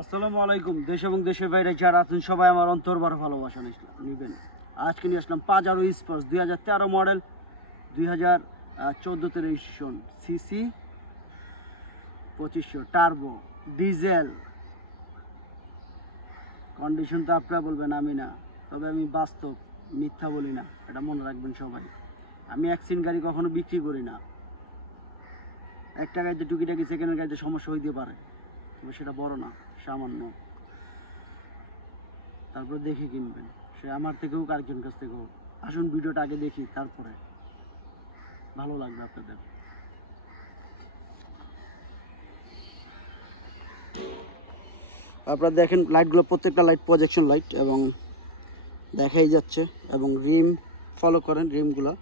আসসালামু আলাইকুম। দেশ এবং দেশের বাইরে যারা আছেন সবাই আমার অন্তর্বার ভালোবাসা নেবেন। আজকে নিয়ে আসলাম Pajero sports 2013 model, 2014 registration, CC 2500, turbo, diesel. Condition তো আপনারা বলবেন, আমি না, তবে আমি বাস্তব, মিথ্যা বলি না, এটা মনে রাখবেন সবাই। আমি অ্যাক্সিডেন্ট গাড়ি কখনো বিক্রি করি না। একটা গাড়িতে টুকিটাকি সেকেন্ডের গাড়িতে সমস্যা হইতে পারে, তবে সেটা বড় না, সামান্য। তারপর দেখে কিনবেন, সে আমার থেকেও আরেকজন কাছ থেকেও। আসুন ভিডিওটা আগে দেখি, তারপরে ভালো লাগবে আপনাদের। আপনারা দেখেন লাইটগুলো, প্রত্যেকটা লাইট প্রজেকশন লাইট এবং দেখাই যাচ্ছে। এবং রিম ফলো করেন, রিমগুলো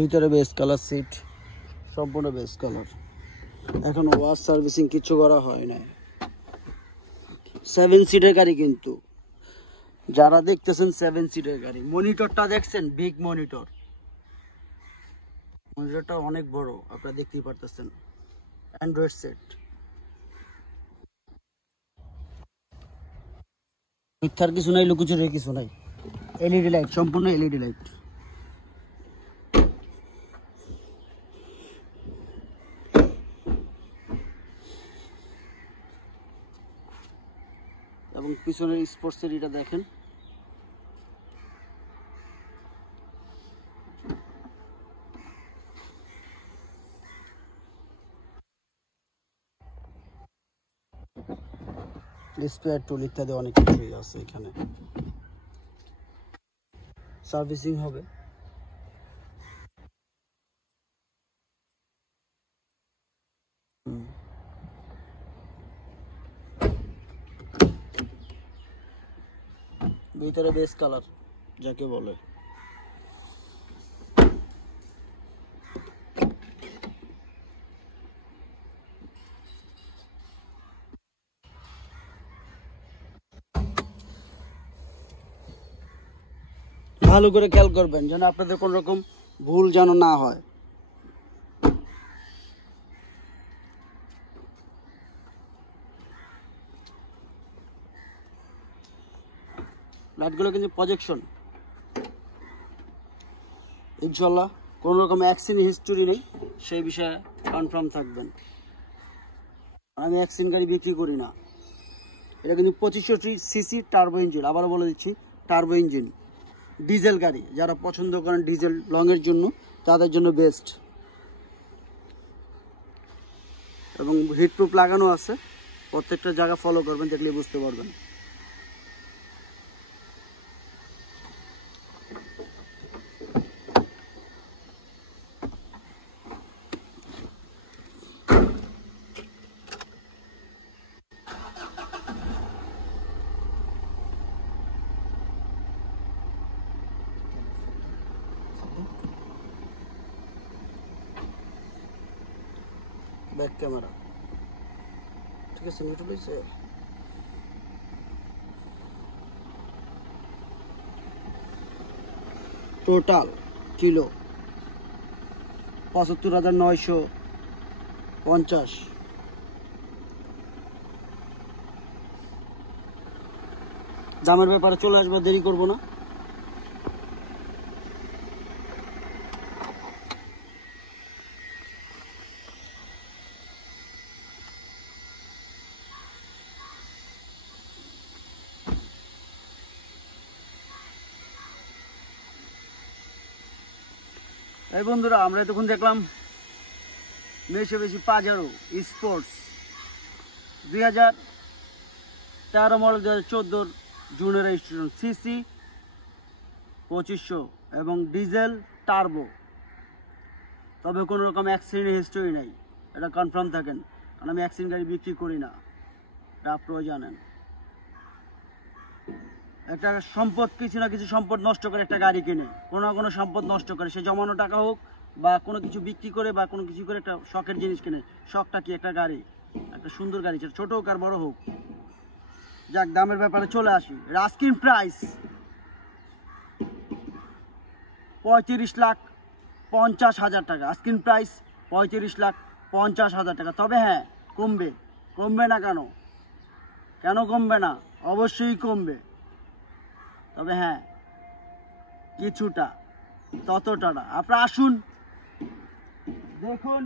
ভিতরে বেস কালার, সিট সম্পূর্ণ বেস কালার। এখন ওয়াশ সার্ভিসিং কিছু করা হয় না। 7 সিটের গাড়ি, কিন্তু যারা দেখতেছেন 7 সিটের গাড়ি। মনিটরটা দেখছেন, বিগ মনিটর, মনিটরটা অনেক বড়, আপনারা দেখতেই পারতেছেন। অ্যান্ড্রয়েড সেট, মিথ্যার কিছু নাই, লুকুচুরের কিছু নাই। এলইডি লাইট, সম্পূর্ণ এলইডি লাইট। এবং পিছনের স্পোর্টসের এটা দেখেন, স্পেয়ার টুল ইত্যাদি অনেক কিছুই আছে এখানে। সার্ভিসিং হবে। ভিতরে বেস কালার যাকে বলে। ভালো করে খেয়াল করবেন যেন আপনাদের কোন রকম ভুল যেন না হয়। লাইটগুলো কিন্তু প্রজেকশন, ইনশাল্লাহ কোনো রকম অ্যাক্সিডেন্ট হিস্টোরি নেই, সেই বিষয়ে কনফার্ম থাকবেন। আমি অ্যাক্সিডেন্ট গাড়ি বিক্রি করি না। এটা কিন্তু 2500 সিসি টার্বো ইঞ্জিন, আবারও বলে দিচ্ছি, টার্বো ইঞ্জিন ডিজেল গাড়ি। যারা পছন্দ করেন ডিজেল লংয়ের জন্য, তাদের জন্য বেস্ট। এবং হিটপ্রুফ লাগানো আছে, প্রত্যেকটা জায়গা ফলো করবেন, দেখলে বুঝতে পারবেন। ব্যাক ক্যামেরা ঠিক আছে, নিউট্রাল হয়েছে। Total kilo ৭৫,৯৫০। দামের ব্যাপারে চলে আসবো, দেরি করব না। এই বন্ধুরা, আমরা এতক্ষণ দেখলাম বেশি বেশি পাজারো স্পোর্টস 2013 মডেল, 2014 জুনের রেজিস্ট্রেশন, সিসি 2500 এবং ডিজেল টার্বো। তবে কোনো রকম অ্যাক্সিডেন্ট হিস্টোরি নাই, এটা কনফার্ম থাকেন, কারণ আমি অ্যাক্সিডেন্ট গাড়ি বিক্রি করি না, এটা আপনারাও জানেন। একটা সম্পদ, কিছু না কিছু সম্পদ নষ্ট করে একটা গাড়ি কিনে, কোনো না কোনো সম্পদ নষ্ট করে, সে জমানো টাকা হোক বা কোনো কিছু বিক্রি করে বা কোনো কিছু করে একটা শখের জিনিস কেনে। শখটা কি? একটা গাড়ি, একটা সুন্দর গাড়ি, সেটা ছোট হোক আর বড় হোক। যাক, দামের ব্যাপারে চলে আসি। আস্কিং প্রাইস 35,50,000 টাকা। আস্কিং প্রাইস 35,50,000 টাকা। তবে হ্যাঁ, কমবে। কমবে না কেন? কেন কমবে না? অবশ্যই কমবে। তবে হ্যাঁ, কিছুটা, ততটা না। আপনারা আসুন, দেখুন,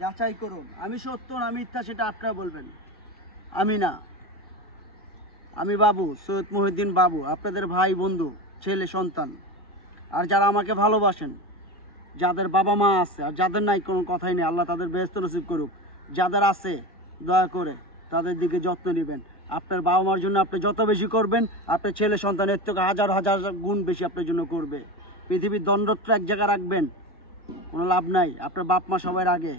যাচাই করুন। আমি সত্য না মিথ্যা সেটা আপনারা বলবেন, আমি না। আমি বাবু, সৈয়দ মহিউদ্দিন বাবু, আপনাদের ভাই, বন্ধু, ছেলে, সন্তান। আর যারা আমাকে ভালোবাসেন, যাদের বাবা মা আছে আর যাদের নাই, কোনো কথাই নেই, আল্লাহ তাদের বেহেশত নসিব করুক। যাদের আছে, দয়া করে তাদের দিকে যত্ন নেবেন। আপনার বাবা মার জন্য আপনি যত বেশি করবেন, আপনার ছেলে সন্তানের থেকে হাজার হাজার গুণ বেশি আপনার জন্য করবে। পৃথিবীর দণ্ডটা এক জায়গায় রাখবেন, কোনো লাভ নাই। আপনার বাপ মা সবার আগে,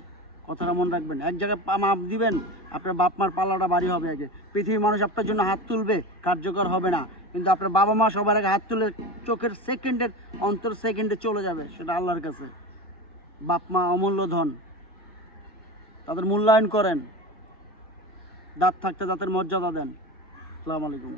কথাটা মনে রাখবেন। এক জায়গায় মাপ দিবেন, আপনার বাপ মার পাল্লাটা ভারী হবে আগে। পৃথিবীর মানুষ আপনার জন্য হাত তুলবে, কার্যকর হবে না। কিন্তু আপনার বাবা মা সবার আগে হাত তুলে চোখের সেকেন্ডের অন্তর সেকেন্ডে চলে যাবে, সেটা আল্লাহর কাছে। বাপ মা অমূল্য ধন, তাদের মূল্যায়ন করেন। দাঁত থাকতে দাঁতের মর্যাদা দেন। আসসালামু আলাইকুম।